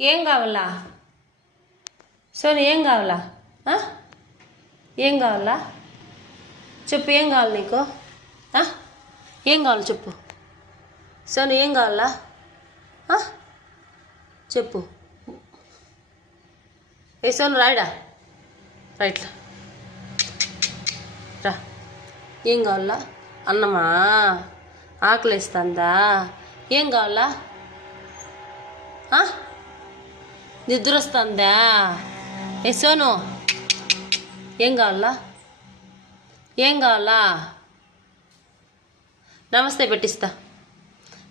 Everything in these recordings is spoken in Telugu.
ఏం కావాలా సోను? ఏం కావాలా? ఏం కావాలా చెప్పు? ఏం కావాలి నీకు? ఏం కావాలి చెప్పు సోను? ఏం కావాలా చెప్పు. ఏ సోను రాయడా, రైట్లా రా. ఏం కావాలా? అన్నమా? ఆకలిస్తుందా? ఏం కావాలా? నిద్ర వస్తుందా? ఏ సోను ఏం కావాలా? ఏం కావాలా? నమస్తే పెట్టిస్తా.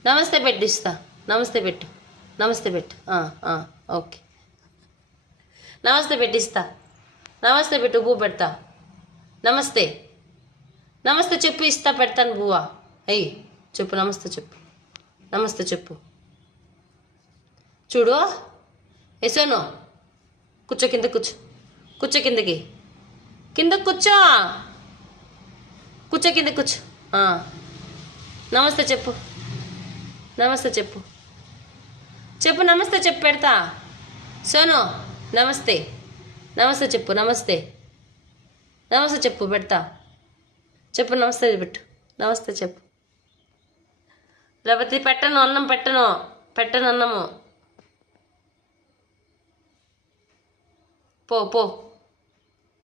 నమస్తే పెట్టిస్తా. నమస్తే పెట్టు. నమస్తే పెట్టు. ఓకే. నమస్తే పెట్టిస్తా. నమస్తే పెట్టు. పువ్వు పెడతా. నమస్తే. నమస్తే చెప్పు. ఇస్తా, పెడతాను పువ్వా. అయ్యి చెప్పు. నమస్తే చెప్పు. నమస్తే చెప్పు. చూడు ఎసోను, కూర్చో. కింద కూర్చో. కూర్చో కిందకి. కింద కూర్చో. కూర్చో కింద కూర్చో. నమస్తే చెప్పు. నమస్తే చెప్పు. చెప్పు నమస్తే చెప్పు. పెడతా. సోను నమస్తే. నమస్తే చెప్పు. నమస్తే. నమస్తే చెప్పు. పెడతా. చెప్పు. నమస్తే పెట్టు. నమస్తే చెప్పు. లేకపోతే పెట్టను. అన్నం పెట్టను. పెట్టను అన్నము. పో పో.